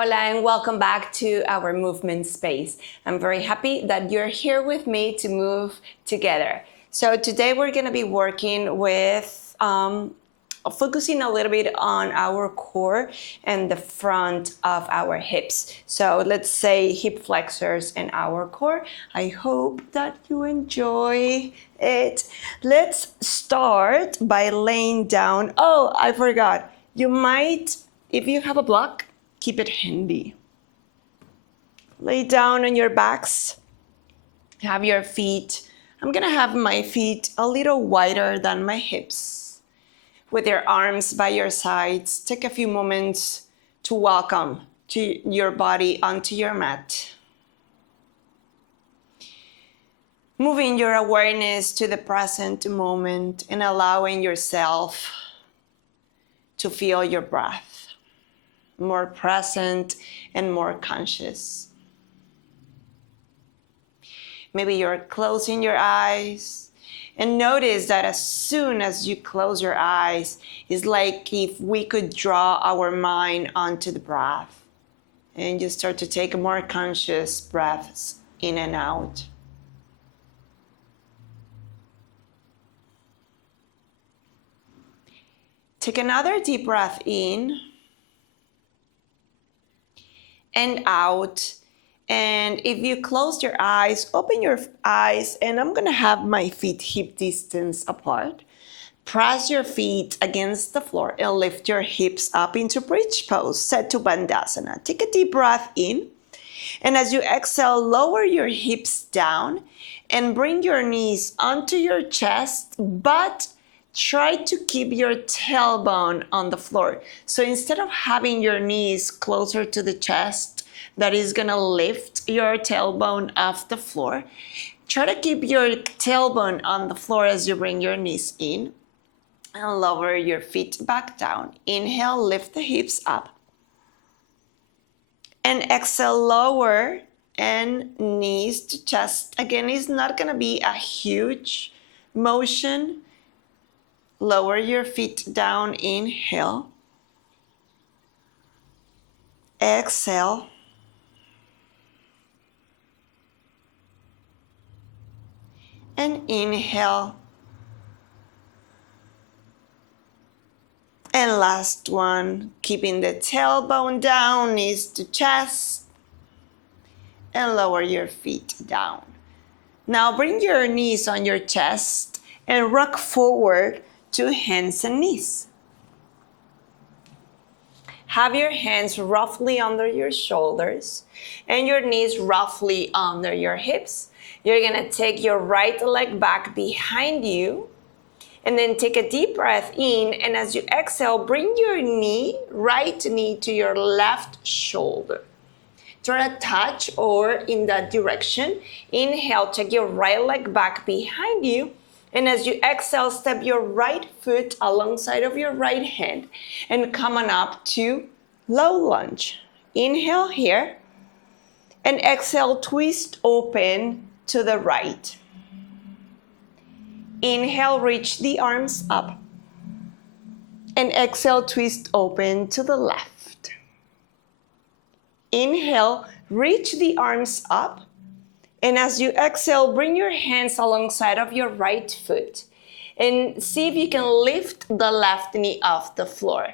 Hola and welcome back to our movement space. I'm very happy that you're here with me to move together. So today we're going to be working with focusing a little bit on our core and the front of our hips. So let's say hip flexors and our core. I hope that you enjoy it. Let's start by laying down. Oh, I forgot. You might, if you have a block, keep it handy. Lay down on your backs. Have your feet. I'm gonna have my feet a little wider than my hips. With your arms by your sides, take a few moments to welcome to your body onto your mat. Moving your awareness to the present moment and allowing yourself to feel your breath. More present and more conscious. Maybe you're closing your eyes and notice that as soon as you close your eyes, it's like if we could draw our mind onto the breath and you start to take more conscious breaths in and out. Take another deep breath in and out. And if you close your eyes, open your eyes, and I'm gonna have my feet hip distance apart. Press your feet against the floor and lift your hips up into bridge pose, set to Bandhasana. Take a deep breath in. And as you exhale, lower your hips down and bring your knees onto your chest, but try to keep your tailbone on the floor. So instead of having your knees closer to the chest, that is gonna lift your tailbone off the floor. Try to keep your tailbone on the floor as you bring your knees in and lower your feet back down. Inhale, lift the hips up. And exhale, lower and knees to chest. Again, it's not gonna be a huge motion. Lower your feet down, inhale. Exhale. And inhale. And last one, keeping the tailbone down, knees to chest. And lower your feet down. Now bring your knees on your chest and rock forward to hands and knees. Have your hands roughly under your shoulders and your knees roughly under your hips. You're gonna take your right leg back behind you and then take a deep breath in, and as you exhale, bring your right knee to your left shoulder. Try to touch or in that direction. Inhale, take your right leg back behind you. And as you exhale, step your right foot alongside of your right hand and come on up to low lunge. Inhale here and exhale, twist open to the right. Inhale, reach the arms up and exhale, twist open to the left. Inhale, reach the arms up. And as you exhale, bring your hands alongside of your right foot and see if you can lift the left knee off the floor.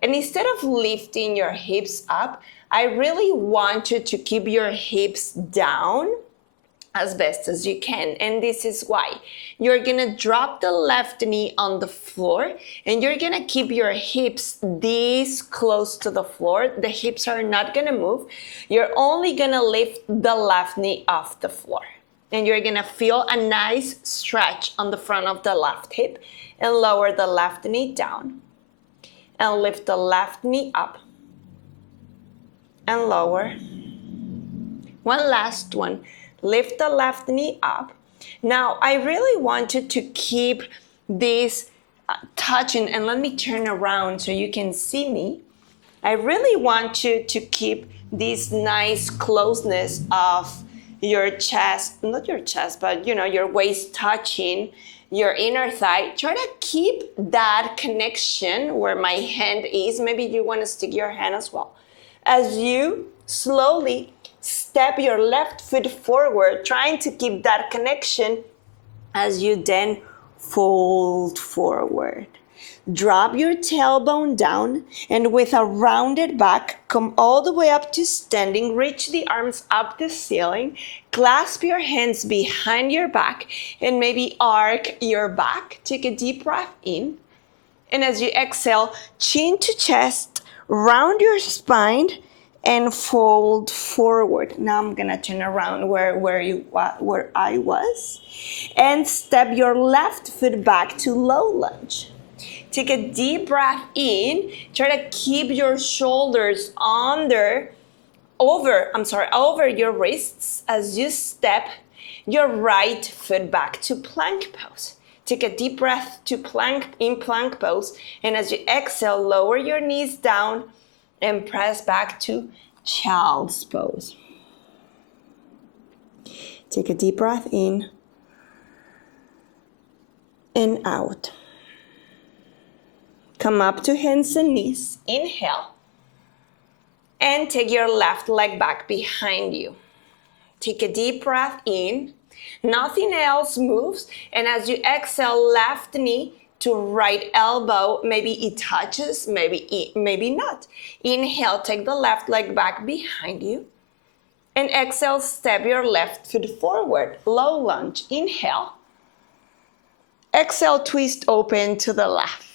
And instead of lifting your hips up, I really want you to keep your hips down as best as you can. And this is why. You're gonna drop the left knee on the floor and you're gonna keep your hips this close to the floor. The hips are not gonna move. You're only gonna lift the left knee off the floor. And you're gonna feel a nice stretch on the front of the left hip and lower the left knee down. And lift the left knee up and lower. One last one. Lift the left knee up. Now, I really want you to keep this touching, and let me turn around so you can see me. I really want you to keep this nice closeness of your chest, not your chest, but your waist touching your inner thigh. Try to keep that connection where my hand is. Maybe you want to stick your hand as well. As you slowly step your left foot forward, trying to keep that connection as you then fold forward. Drop your tailbone down, and with a rounded back, come all the way up to standing. Reach the arms up the ceiling. Clasp your hands behind your back and maybe arc your back. Take a deep breath in. And as you exhale, chin to chest, round your spine, and fold forward. Now I'm gonna turn around where I was, and step your left foot back to low lunge. Take a deep breath in. Try to keep your shoulders over your wrists as you step your right foot back to plank pose. Take a deep breath to plank pose, and as you exhale, lower your knees down and press back to child's pose. Take a deep breath in and out. Come up to hands and knees. Inhale. And take your left leg back behind you. Take a deep breath in. Nothing else moves. And as you exhale, left knee to right elbow. Maybe it touches, maybe not. Inhale, take the left leg back behind you. And exhale, step your left foot forward. Low lunge. Inhale. Exhale, twist open to the left.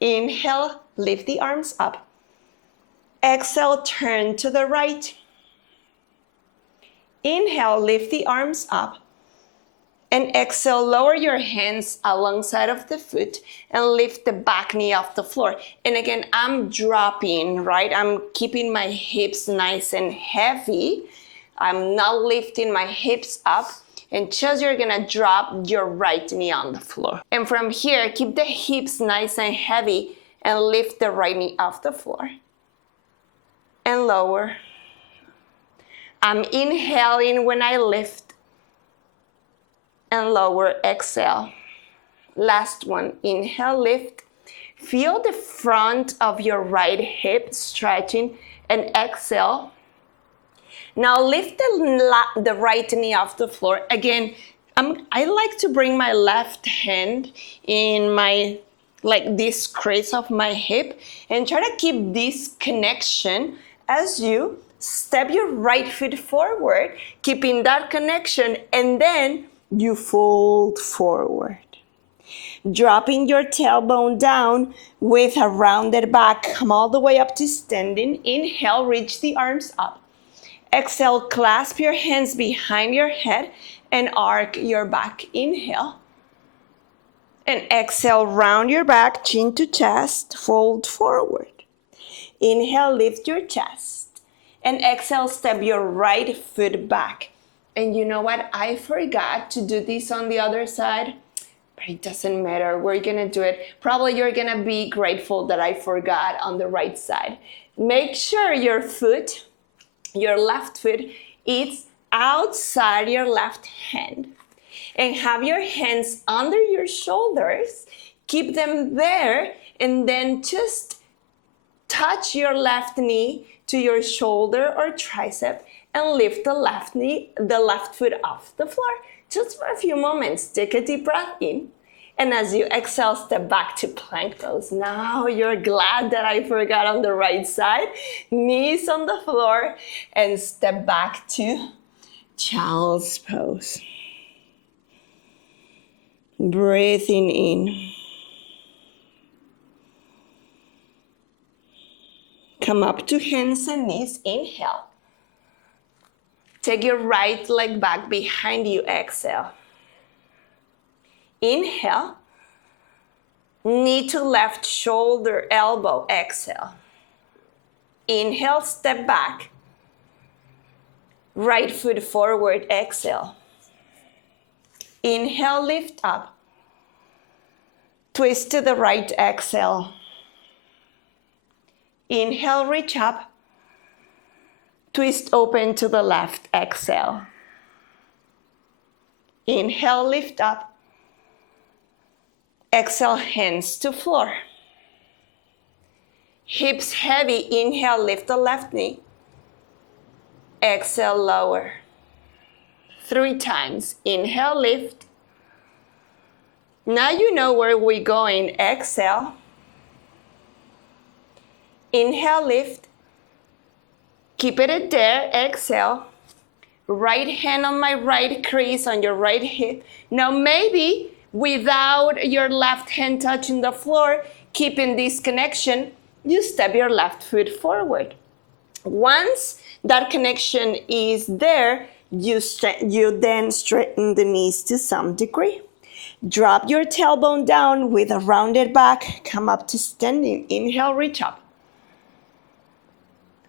Inhale, lift the arms up. Exhale, turn to the right. Inhale, lift the arms up. And exhale, lower your hands alongside of the foot and lift the back knee off the floor. And again, I'm dropping, right? I'm keeping my hips nice and heavy. I'm not lifting my hips up. And just you're gonna drop your right knee on the floor. And from here, keep the hips nice and heavy and lift the right knee off the floor. And lower. I'm inhaling when I lift. And lower, exhale. Last one, inhale, lift. Feel the front of your right hip stretching and exhale. Now lift the right knee off the floor. Again, I like to bring my left hand in this crease of my hip and try to keep this connection as you step your right foot forward, keeping that connection, and then you fold forward. Dropping your tailbone down with a rounded back, come all the way up to standing. Inhale, reach the arms up. Exhale, clasp your hands behind your head and arc your back. Inhale. And exhale, round your back, chin to chest, fold forward. Inhale, lift your chest. And exhale, step your right foot back. And you know what? I forgot to do this on the other side, but it doesn't matter. We're gonna do it. Probably you're gonna be grateful that I forgot on the right side. Make sure your left foot is outside your left hand. And have your hands under your shoulders. Keep them there, and then just touch your left knee to your shoulder or tricep and lift the left foot off the floor. Just for a few moments. Take a deep breath in. And as you exhale, step back to plank pose. Now you're glad that I forgot on the right side. Knees on the floor and step back to child's pose. Breathing in. Come up to hands and knees. Inhale. Take your right leg back behind you. Exhale. Inhale. Knee to left shoulder, elbow. Exhale. Inhale, step back. Right foot forward. Exhale. Inhale, lift up. Twist to the right. Exhale. Inhale, reach up. Twist open to the left. Exhale. Inhale, lift up. Exhale, hands to floor. Hips heavy. Inhale, lift the left knee. Exhale, lower. 3 times. Inhale, lift. Now you know where we're going. Exhale. Inhale, lift. Keep it there. Exhale. Right hand on my right crease on your right hip. Now maybe without your left hand touching the floor, keeping this connection, you step your left foot forward. Once that connection is there, you then straighten the knees to some degree. Drop your tailbone down with a rounded back. Come up to standing. Inhale, reach up.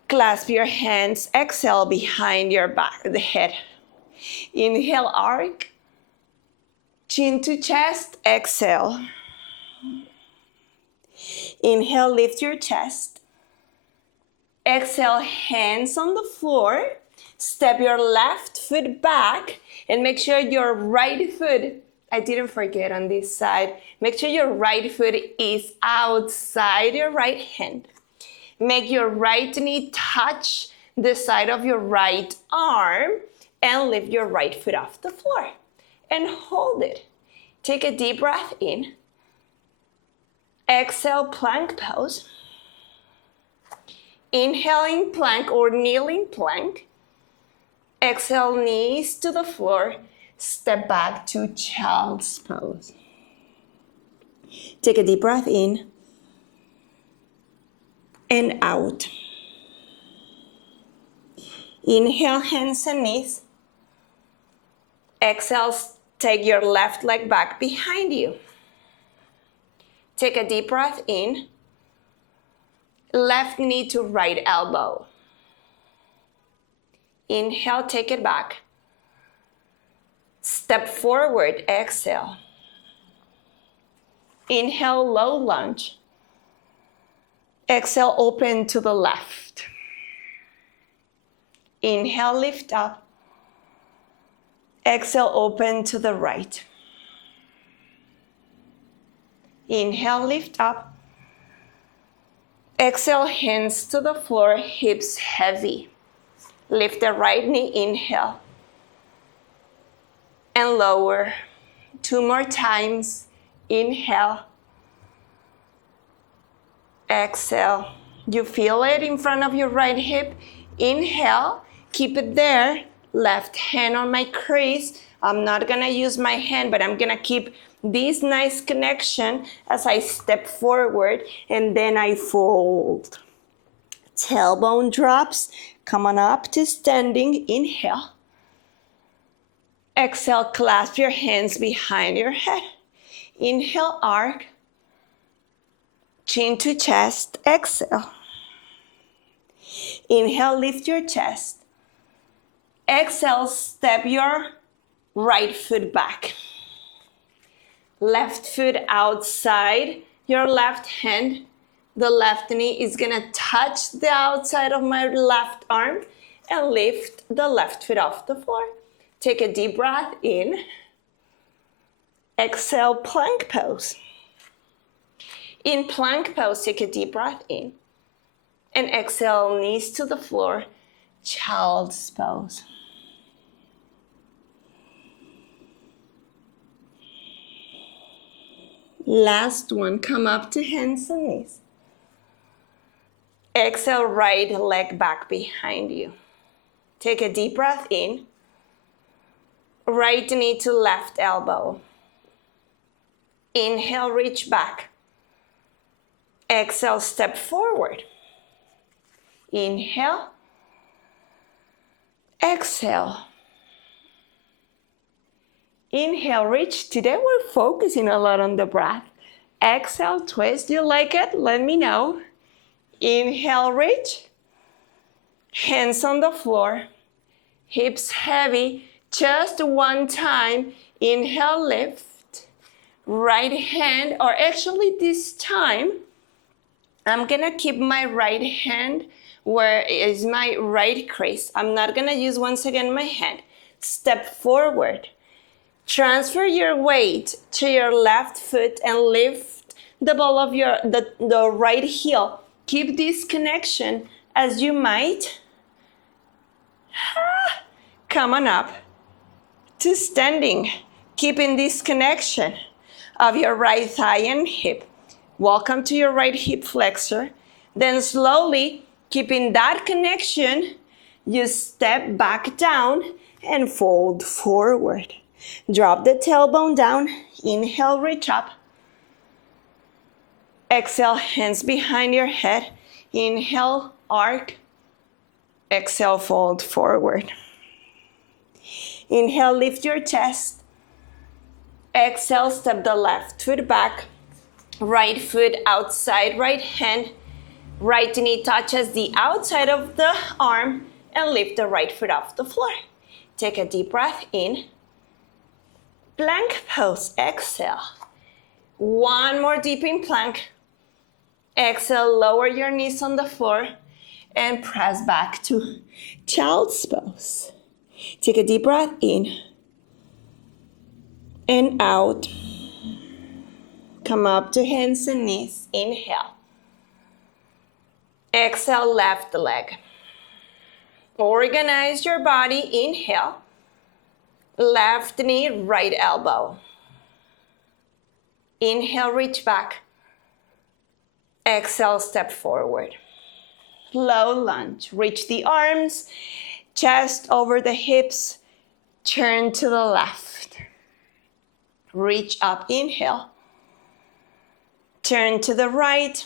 Clasp your hands. Exhale behind your back, the head. Inhale, arc. Chin to chest. Exhale. Inhale, lift your chest. Exhale, hands on the floor. Step your left foot back and make sure your right foot, I didn't forget on this side, make sure your right foot is outside your right hand. Make your right knee touch the side of your right arm and lift your right foot off the floor. And hold it. Take a deep breath in. Exhale, plank pose. Inhaling plank or kneeling plank. Exhale, knees to the floor. Step back to child's pose. Take a deep breath in and out. Inhale, hands and knees. Exhale, take your left leg back behind you. Take a deep breath in. Left knee to right elbow. Inhale, take it back. Step forward, exhale. Inhale, low lunge. Exhale, open to the left. Inhale, lift up. Exhale, open to the right. Inhale, lift up. Exhale, hands to the floor, hips heavy. Lift the right knee, inhale. And lower. 2 more times. Inhale. Exhale. You feel it in front of your right hip. Inhale. Keep it there. Left hand on my crease. I'm not gonna use my hand, but I'm gonna keep this nice connection as I step forward and then I fold. Tailbone drops. Come on up to standing. Inhale. Exhale, clasp your hands behind your head. Inhale, arc. Chin to chest. Exhale. Inhale, lift your chest. Exhale, step your right foot back. Left foot outside your left hand. The left knee is gonna touch the outside of my left arm and lift the left foot off the floor. Take a deep breath in. Exhale, plank pose. In plank pose, take a deep breath in. And exhale, knees to the floor, child's pose. Last one, come up to hands and knees. Exhale, right leg back behind you. Take a deep breath in. Right knee to left elbow. Inhale, reach back. Exhale, step forward. Inhale. Exhale. Inhale, reach. Today we're focusing a lot on the breath. Exhale, twist. You like it? Let me know. Inhale, reach. Hands on the floor. Hips heavy. Just one time. Inhale, lift. Right hand, or actually this time, I'm gonna keep my right hand where is my right crease. I'm not gonna use once again my hand. Step forward. Transfer your weight to your left foot and lift the ball of the right heel. Keep this connection as you might come on up to standing, keeping this connection of your right thigh and hip. Welcome to your right hip flexor. Then slowly, keeping that connection, you step back down and fold forward. Drop the tailbone down. Inhale, reach up. Exhale, hands behind your head. Inhale, arc. Exhale, fold forward. Inhale, lift your chest. Exhale, step the left foot back. Right foot outside, right hand. Right knee touches the outside of the arm and lift the right foot off the floor. Take a deep breath in. Plank pose, exhale. One more deep in plank. Exhale, lower your knees on the floor and press back to child's pose. Take a deep breath in and out. Come up to hands and knees. Inhale. Exhale, left leg. Organize your body. Inhale. Left knee, right elbow. Inhale, reach back. Exhale, step forward. Low lunge. Reach the arms, chest over the hips. Turn to the left. Reach up, inhale. Turn to the right.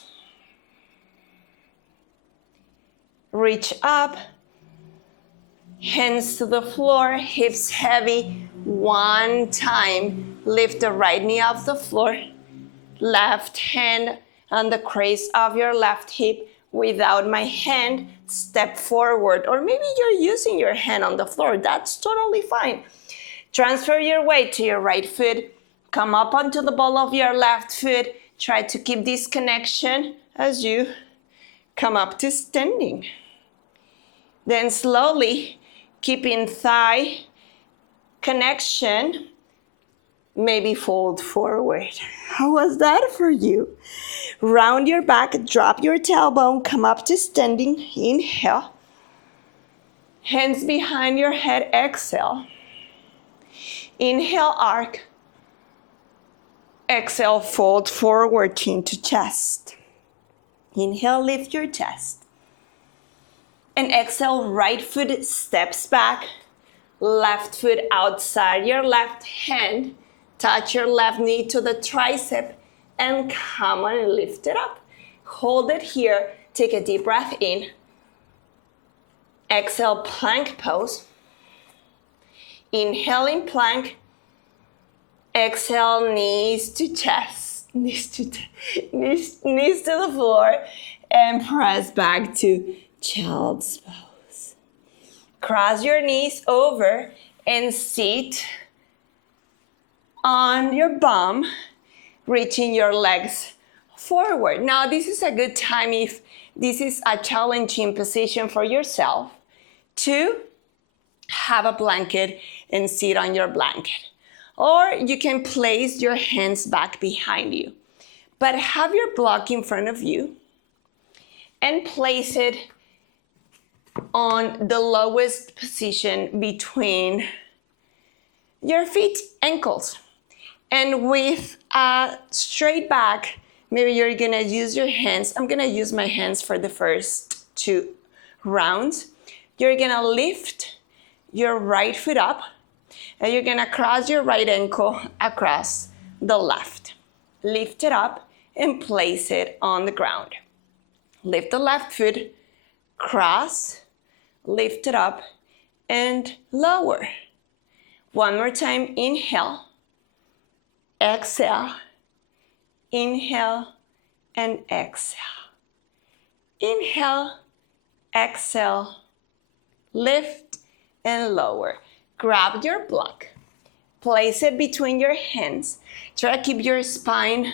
Reach up. Hands to the floor, hips heavy. One time, lift the right knee off the floor. Left hand on the crease of your left hip. Without my hand, step forward. Or maybe you're using your hand on the floor. That's totally fine. Transfer your weight to your right foot. Come up onto the ball of your left foot. Try to keep this connection as you come up to standing. Then slowly, keeping thigh connection, maybe fold forward. How was that for you? Round your back, drop your tailbone, come up to standing. Inhale. Hands behind your head, exhale. Inhale, arc. Exhale, fold forward, chin to chest. Inhale, lift your chest. And exhale, right foot steps back. Left foot outside your left hand. Touch your left knee to the tricep and come on and lift it up. Hold it here. Take a deep breath in. Exhale, plank pose. Inhale in plank. Exhale, knees to chest, knees to the floor, and press back to child's pose. Cross your knees over and sit on your bum, reaching your legs forward. Now, this is a good time if this is a challenging position for yourself to have a blanket and sit on your blanket. Or you can place your hands back behind you. But have your block in front of you and place it on the lowest position between your feet, ankles. And with a straight back, maybe you're gonna use your hands. I'm gonna use my hands for the first 2 rounds. You're gonna lift your right foot up and you're gonna cross your right ankle across the left. Lift it up and place it on the ground. Lift the left foot, cross, lift it up and lower. One more time, inhale, exhale, inhale and exhale. Inhale, exhale, lift and lower. Grab your block, place it between your hands. Try to keep your spine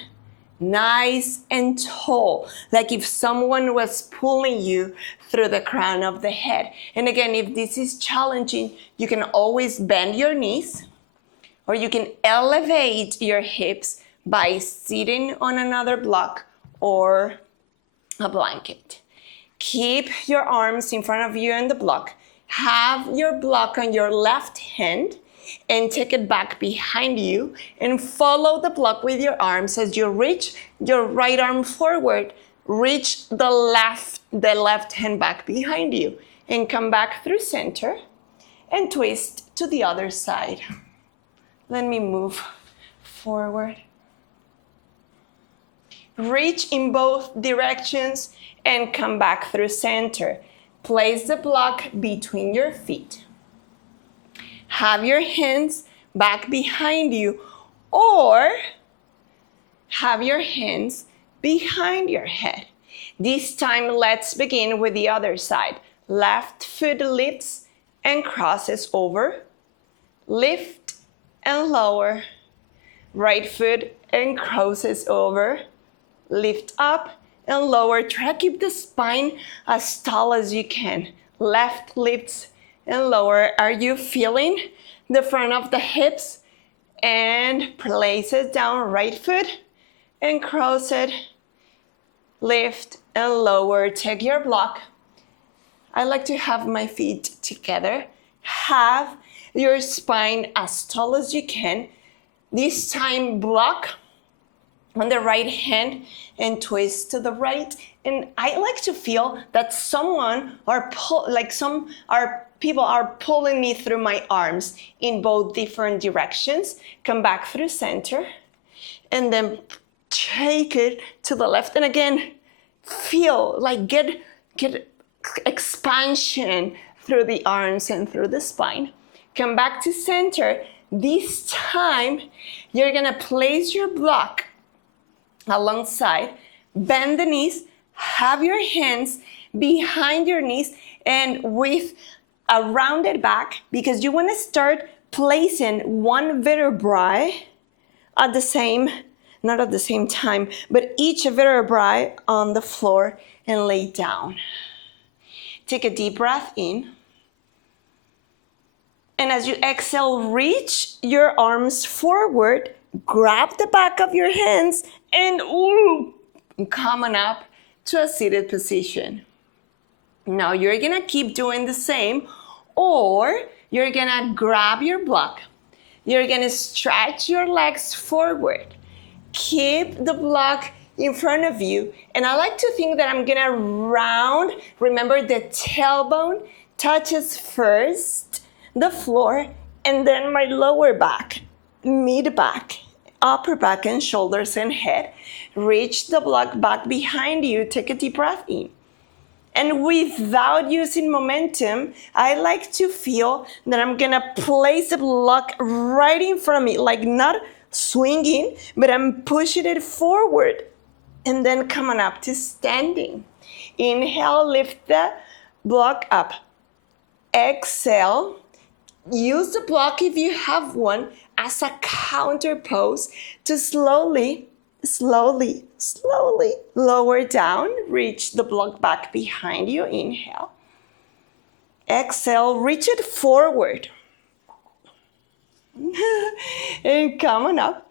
nice and tall, like if someone was pulling you through the crown of the head. And again, if this is challenging, you can always bend your knees, or you can elevate your hips by sitting on another block or a blanket. Keep your arms in front of you in the block. Have your block on your left hand and take it back behind you and follow the block with your arms as you reach your right arm forward. Reach the left hand back behind you and come back through center and twist to the other side. Let me move forward. Reach in both directions and come back through center. Place the block between your feet. Have your hands back behind you, or have your hands behind your head. This time, let's begin with the other side. Left foot lifts and crosses over. Lift and lower. Right foot and crosses over. Lift up and lower. Try to keep the spine as tall as you can. Left lifts and lower. Are you feeling the front of the hips? And place it down. Right foot and cross it. Lift and lower. Take your block. I like to have my feet together. Have your spine as tall as you can. This time, block on the right hand and twist to the right. And I like to feel that people are pulling me through my arms in both different directions. Come back through center and then take it to the left. And again, feel like get expansion through the arms and through the spine. Come back to center. This time, you're gonna place your block alongside, bend the knees, have your hands behind your knees and with a rounded back, because you wanna start placing one vertebrae not at the same time, but each vertebrae on the floor and lay down. Take a deep breath in. And as you exhale, reach your arms forward, grab the back of your hands, and come on up to a seated position. Now you're gonna keep doing the same, or you're gonna grab your block. You're gonna stretch your legs forward. Keep the block in front of you. And I like to think that I'm gonna round. Remember, the tailbone touches first the floor, and then my lower back, mid back, upper back, and shoulders and head. Reach the block back behind you. Take a deep breath in. And without using momentum, I like to feel that I'm gonna place the block right in front of me, like not swinging, but I'm pushing it forward. And then coming up to standing. Inhale, lift the block up. Exhale, use the block if you have one as a counter pose to slowly lower down. Reach the block back behind you. Inhale. Exhale, reach it forward. And come on up.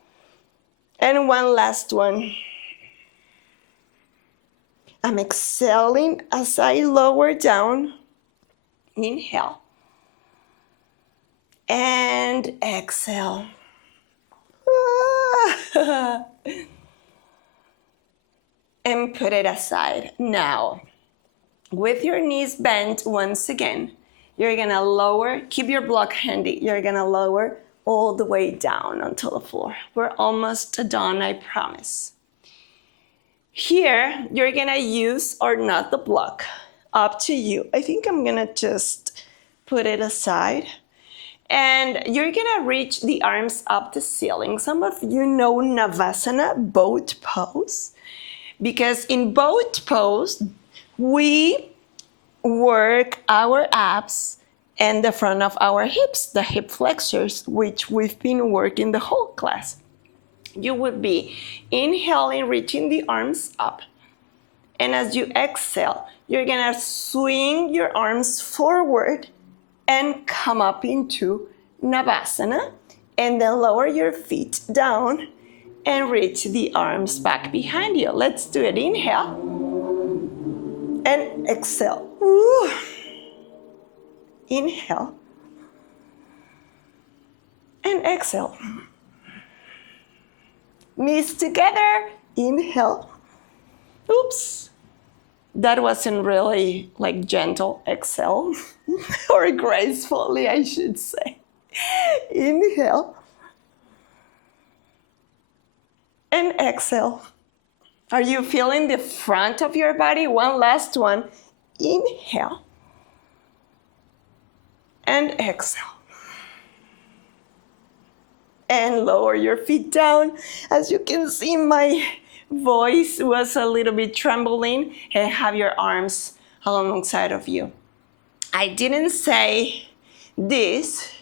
And one last one. I'm exhaling as I lower down. Inhale. And exhale. And put it aside. Now, with your knees bent once again, you're gonna lower, keep your block handy. You're gonna lower all the way down onto the floor. We're almost done, I promise. Here, you're gonna use or not the block, up to you. I think I'm gonna just put it aside. And you're gonna reach the arms up the ceiling. Some of you know Navasana, boat pose, because in boat pose, we work our abs and the front of our hips, the hip flexors, which we've been working the whole class. You would be inhaling, reaching the arms up. And as you exhale, you're gonna swing your arms forward and come up into Navasana. And then lower your feet down and reach the arms back behind you. Let's do it. Inhale. exhale. Ooh. Inhale. And exhale. Knees together. Inhale. Oops. That wasn't really like gentle exhale or gracefully, I should say. Inhale. And exhale. Are you feeling the front of your body? One last one. Inhale. And exhale. And lower your feet down. As you can see, my voice was a little bit trembling. And have your arms alongside of you. I didn't say this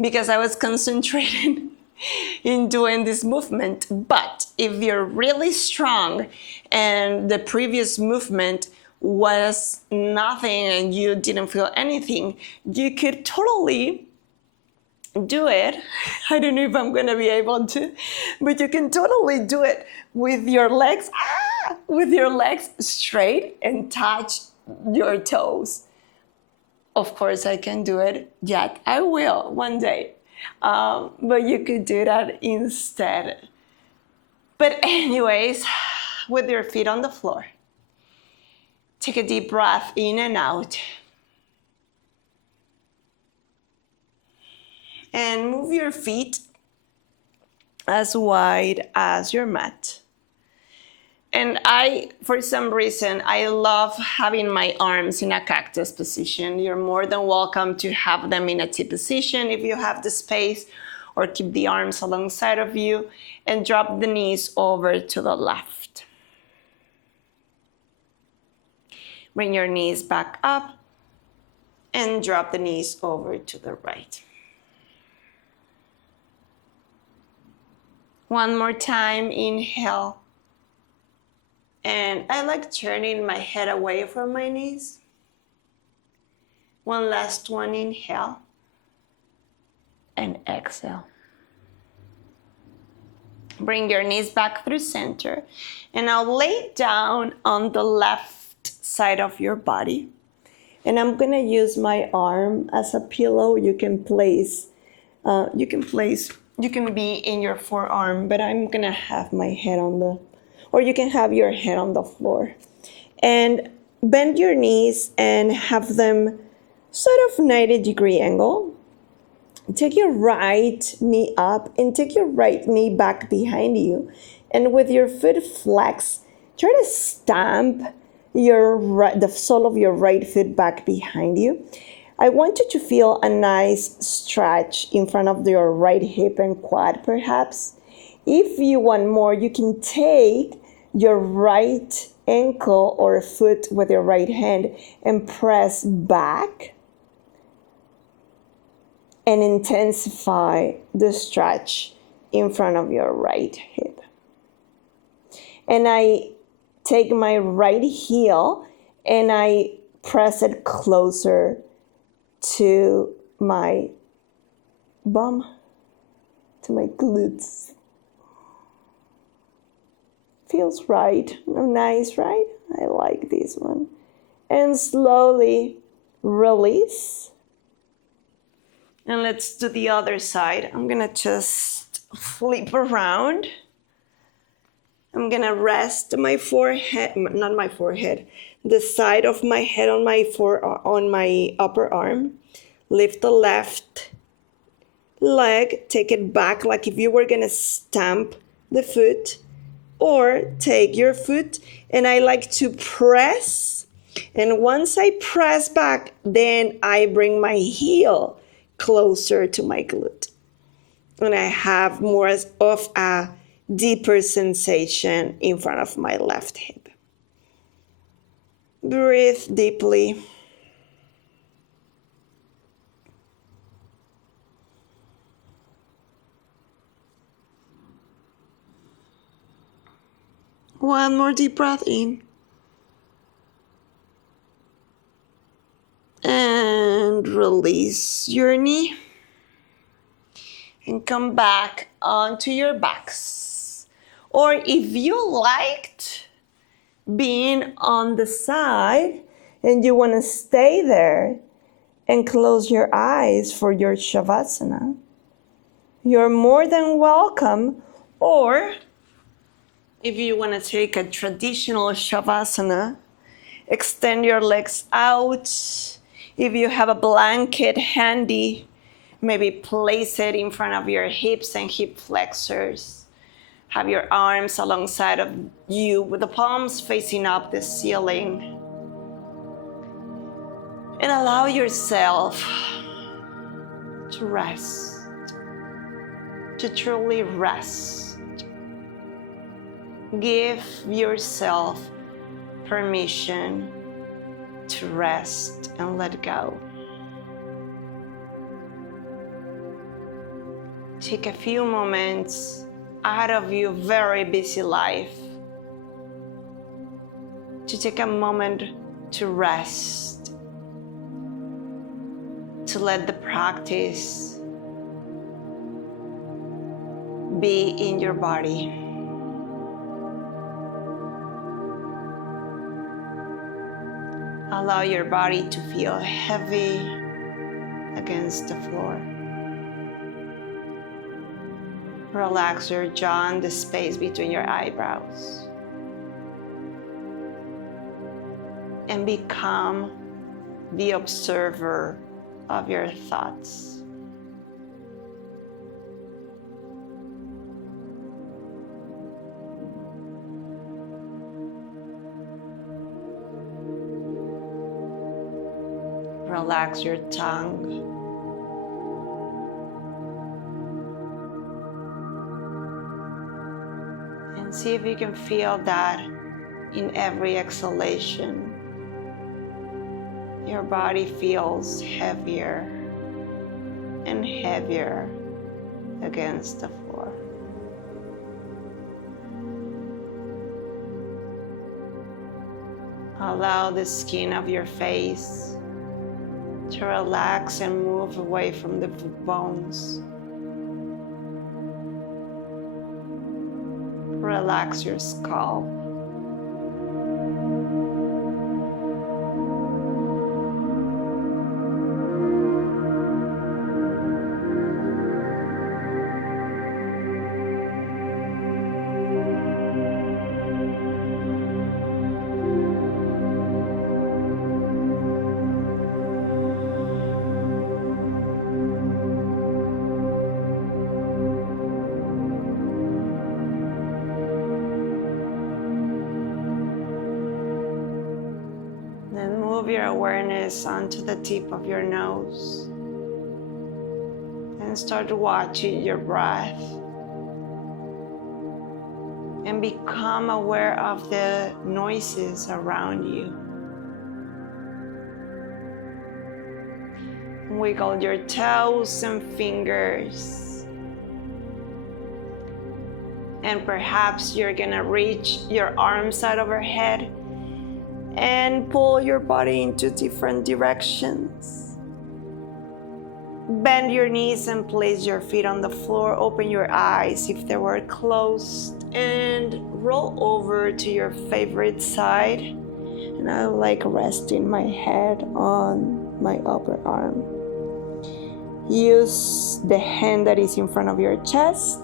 because I was concentrating in doing this movement. But if you're really strong and the previous movement was nothing and you didn't feel anything, you could totally do it. I don't know if I'm going to be able to, but you can totally do it with your legs, straight and touch your toes. Of course, I can do it yet. I will one day. But you could do that instead. But anyways, with your feet on the floor, take a deep breath in and out. And move your feet as wide as your mat. And for some reason, I love having my arms in a cactus position. You're more than welcome to have them in a T position if you have the space, or keep the arms alongside of you and drop the knees over to the left. Bring your knees back up and drop the knees over to the right. One more time, inhale. And I like turning my head away from my knees. One last one, inhale. And exhale. Bring your knees back through center. And now lay down on the left side of your body. And I'm gonna use my arm as a pillow. You can be in your forearm, but I'm gonna have my head or you can have your head on the floor. And bend your knees and have them sort of 90-degree angle. Take your right knee up and take your right knee back behind you. And with your foot flex, try to stamp the sole of your right foot back behind you. I want you to feel a nice stretch in front of your right hip and quad, perhaps. If you want more, you can take your right ankle or foot with your right hand and press back and intensify the stretch in front of your right hip. And I take my right heel and I press it closer to my bum, to my glutes. Feels right, nice, right? I like this one. And slowly release. And let's do the other side. I'm gonna just flip around. I'm gonna rest my forehead, not my forehead, the side of my head on my upper arm. Lift the left leg, take it back like if you were gonna stamp the foot, or take your foot, and I like to press. And once I press back, then I bring my heel closer to my glute. And I have more of a deeper sensation in front of my left hip. Breathe deeply. One more deep breath in. And release your knee. And come back onto your backs. Or if you liked being on the side, and you want to stay there and close your eyes for your Shavasana, you're more than welcome. Or if you want to take a traditional Shavasana, extend your legs out. If you have a blanket handy, maybe place it in front of your hips and hip flexors. Have your arms alongside of you with the palms facing up the ceiling. And allow yourself to rest, to truly rest. Give yourself permission to rest and let go. Take a few moments out of your very busy life to take a moment to rest, to let the practice be in your body. Allow your body to feel heavy against the floor. Relax your jaw and the space between your eyebrows. And become the observer of your thoughts. Relax your tongue. And see if you can feel that in every exhalation. Your body feels heavier and heavier against the floor. Allow the skin of your face to relax and move away from the bones. Relax your scalp. Then move your awareness onto the tip of your nose and start watching your breath and become aware of the noises around you. Wiggle your toes and fingers. And perhaps you're gonna reach your arms out overhead and pull your body into different directions. Bend your knees and place your feet on the floor. Open your eyes if they were closed and roll over to your favorite side. And I like resting my head on my upper arm. Use the hand that is in front of your chest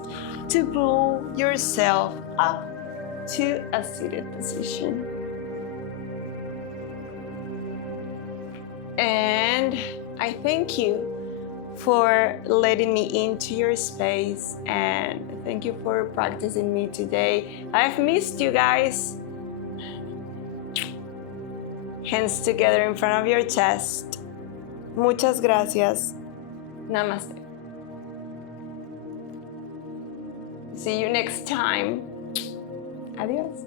to pull yourself up to a seated position. And I thank you for letting me into your space, and thank you for practicing me today. I've missed you guys. Hands together in front of your chest. Muchas gracias. Namaste. See you next time. Adios.